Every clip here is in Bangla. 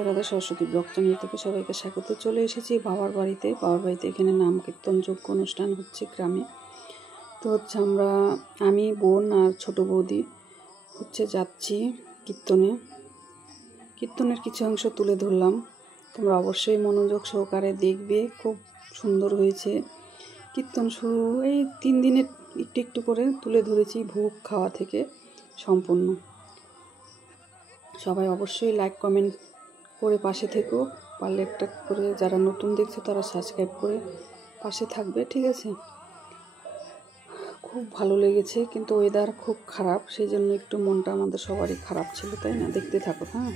রাধে রাধে। সরস্বতী ব্লগ চ্যানেল থেকে সবাইকে স্বাগত। চলে এসেছি বাবার বাড়িতে। এখানে নাম কীর্তন যোগ্য অনুষ্ঠান হচ্ছে গ্রামে। তো হচ্ছে আমি বোন আর ছোট বৌদি যাচ্ছি কীর্তনের কিছু অংশ তুলে ধরলাম। তোমরা অবশ্যই মনোযোগ সহকারে দেখবে। খুব সুন্দর হয়েছে কীর্তন। শুরু এই 3 দিনের একটু একটু করে তুলে ধরেছি, ভোগ খাওয়া থেকে সম্পূর্ণ। সবাই অবশ্যই লাইক কমেন্ট করে পাশে থেকো। পারলে একটা করে, যারা নতুন দেখছো তারা সাবস্ক্রাইব করে পাশে থাকবে, ঠিক আছে? খুব ভালো লেগেছে, কিন্তু ওয়েদার খুব খারাপ, সেই জন্য একটু মনটা আমাদের সবারই খারাপ ছিল, তাই না? দেখতে থাকো। হ্যাঁ,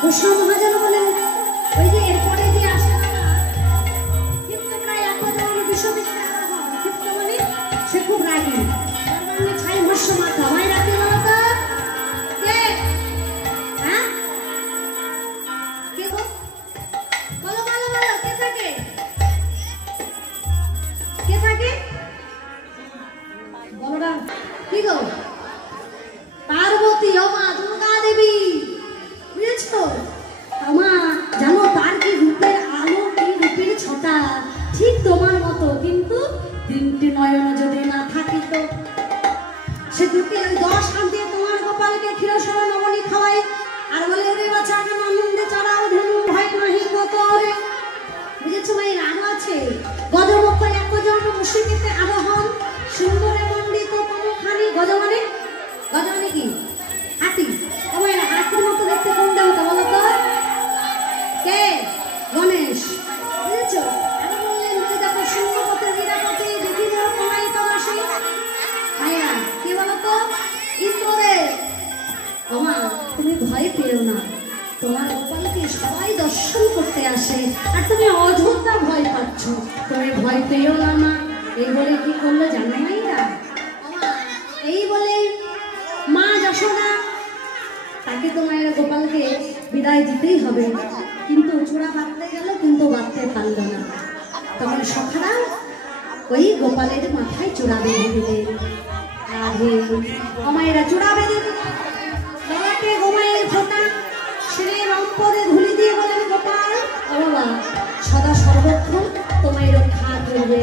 কৃষ্ণ মহাজন বলে ওই যে এরপরে যে আসে প্রায় 1 বিশ্ববিদ্যালয় মানে সে খুব রাগী, ছাই ভস্য মাথা হয় রাখি বলতো কে? হ্যাঁ, কে গো? বলো বলো বলো, কে থাকে? কে থাকে বলো না, কি গো? পার্বতী, মা দুর্গা দেবী, বুঝেছো? আমা জানো তার কি রূপের আলো, কি রূপের ছটা, ঠিক তোমার মতো, কিন্তু 3টি নয়ন যদি না থাকিত, সে দুটি ওই 10 হাত দিয়ে তোমার গোপালকে ক্ষীরসর নবনী খাওয়াই আর বলে ওরে বাচ্চা আনন্দে চড়াও ধনু ভয় নাহি গোতরে। বুঝেছো ভাই? রাগ আছে। গজমুখ একজন মুশরিকেতে আরোহণ সুন্দরে মণ্ডিত কোনখানি। গজ মানে কি? হাতি। আমার হাতির মতো দেখতে কোন দেবতা বলো তো? কে? গণেশ। বুঝেছো? আমি বললেন যে দেখো শূন্যপথের নিরাপদে বিভিন্ন প্রণায়িত আসে ভাইরা, কে বলো তো? ইন্দ্রে। ওমা তুমি ভয় পেও না, তোমার গোপালকে সবাই দর্শন করতে আসে আর তুমি অযথা ভয় পাচ্ছ। তুমি ভয় পেও না মা। এই বলে কি করলো জানো মাইরা? এই বলে মা যশোদা তাকে তোমার গোপালকে বিদায় দিতেই হবে, কিন্তু চূড়া বাঁধতে গেল, কিন্তু বাঁধতে পারল না। তখন সখারা ওই গোপালের মাথায় চূড়া বেঁধে দিলেন। অমায়েরা চূড়া বেঁধে দিলেন, গলাতে গোমায়ের ফোঁটা, শিরে রম্পরে ধুলি দিয়ে বলেন গোপাল ও বাবা সদা সর্বক্ষণ তোমায় রক্ষা করবে।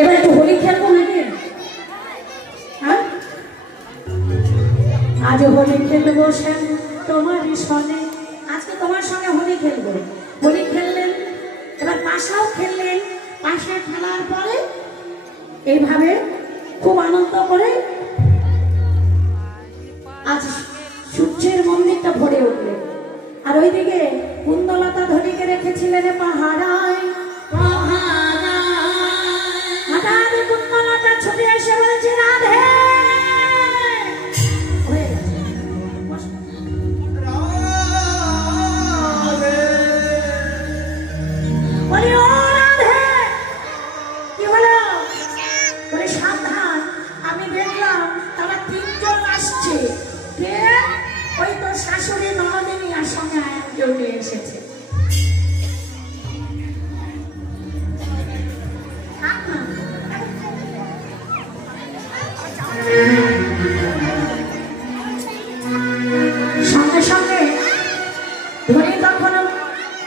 এবার একটু হোলি খেলবো নাকি? হ্যাঁ, আজ হোলি খেলবো শ্যাম তোমারই সনে। আজকে তোমার সঙ্গে হোলি খেলবো। হোলি খেললেন, এবার পাশাও খেললেন। পাশা খেলার পরে এইভাবে খুব আনন্দ করে আজ সূর্যের মন্দিরটা ভরে উঠলে। আর ওইদিকে কুন্দলতা ধরিকে রেখেছিলেন পাহাড়ায়। হঠাৎ কুন্দলতা ছুটে এসে বলছে রাধে। বলি ও রাধে, কি হলো? বলে সাবধান, আমি দেখলাম তারা তিনজন আসছে। কে? ওই তো শাশুড়ি নদিনী আর সঙ্গে কেউ নিয়ে এসেছে। সঙ্গে সঙ্গে ধনী তখন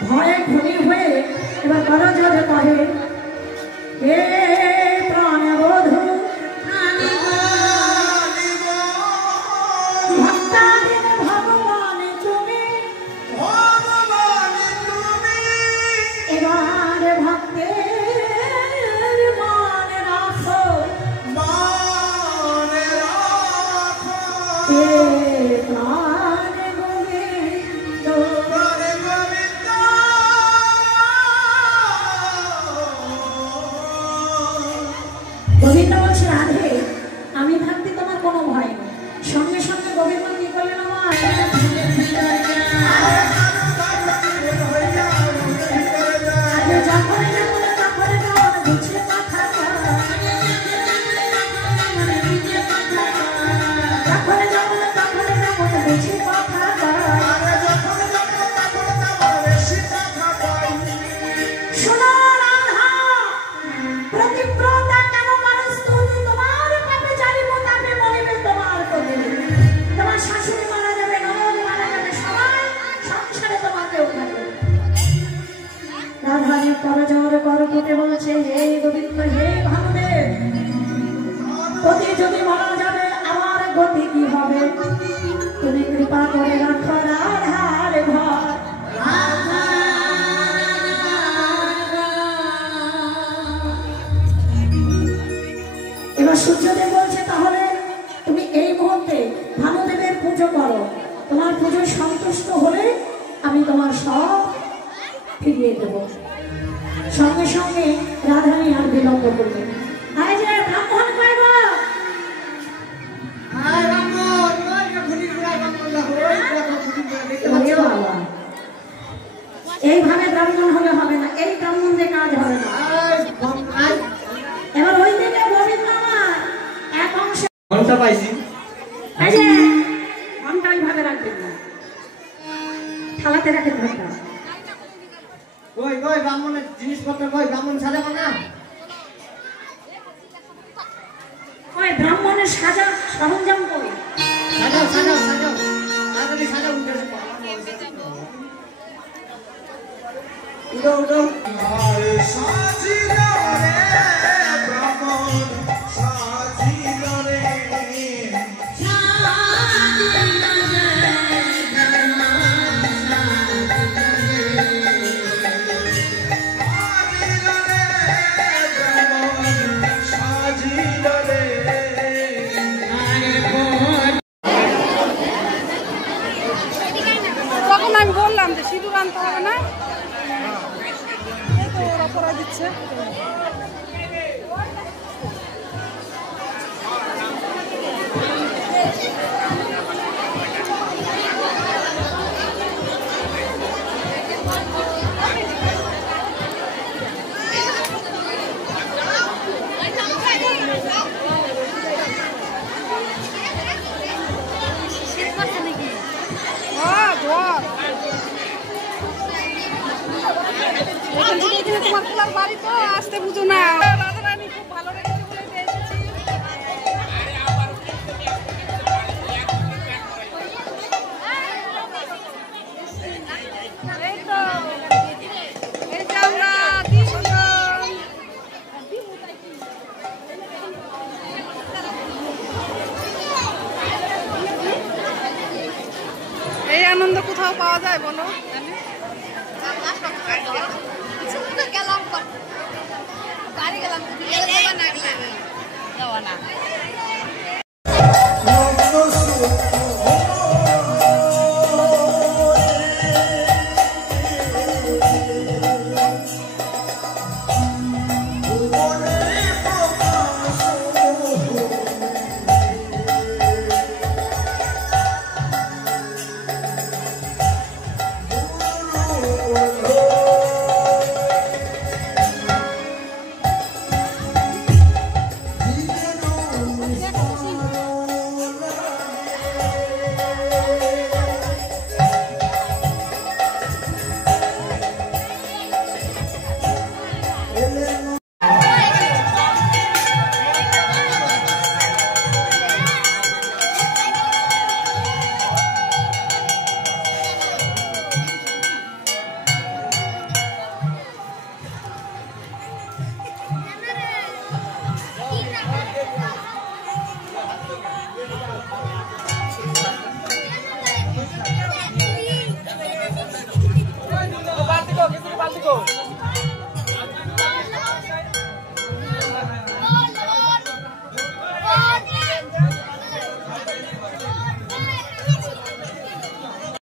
ভয়ে ধনী হয়ে এবার বড় জোরে কহে, হে প্রাণবধূ ভক্তাধীন ভগবান তুমি, এবার ভক্তের মান রাখো। হে প্রাণ গোবিন্দ, গোবিন্দ বলছে রাধে আমি থাকতে তোমার কোনো ভয় নেই। সঙ্গে সঙ্গে গোবিন্দ কি করলেন? আমার যখন বুঝে কথা বুঝে কথা শোনো রাধা, প্রতিব্রতা কেন মানুষ তুমি? তোমার পাপে জানিব তাকে মনিবে তোমার প্রতি। তোমার শাশুড়ি মারা যাবে, ননদ মারা যাবে, সবাই সংসারে তোমাকে উঠাবে। রাধারানী করজোর কর ফুটে বলছে, হে গোবিন্দ, হে ভানুদেব, পতি যদি মারা যাবে আমার গতি কি হবে? তুমি কৃপা করে রাখো রাধার ঘর। সূর্যদেব বলছে তাহলে তুমি এই মুহূর্তে ভানুদেবের পুজো করো, তোমার পুজোয় সন্তুষ্ট হলে আমি তোমার সব ফিরিয়ে দেব। সঙ্গে সঙ্গে রাধারানী আর বিলম্ব করবে না। এই যে ব্রাহ্মণ কইব, এইভাবে ব্রাহ্মণ হলে হবে না, এই ব্রাহ্মণ দিয়ে কাজ হবে না। এবার ওই দিকে গোবিন্দ আমার এক অংশ ঘন্টা পাইছি, এই যে ঘন্টা ওইভাবে রাখবেন না, থালাতে রাখেন ঘন্টা। কই কই ব্রাহ্মণের জিনিসপত্র কই, ব্রাহ্মণ সাজাবো না? ওই ব্রাহ্মণের সাজা সরঞ্জাম কই? সাজাও সাজাও সাজাও, তাড়াতাড়ি সাজাও, উঠো উঠো। তখন আমি বললাম যে সিঁদুর আনতে হবে না, এই তো ওরা পরা দিচ্ছে। তোমার খোলার বাড়ি তো আসতে বুঝো না, রাধারানী খুব ভালো রেখেছে বলে এসেছি। এই তো এই যে আমরা এই আনন্দ কোথাও পাওয়া যায় বলো? গেলাম বাড়ি গেলাম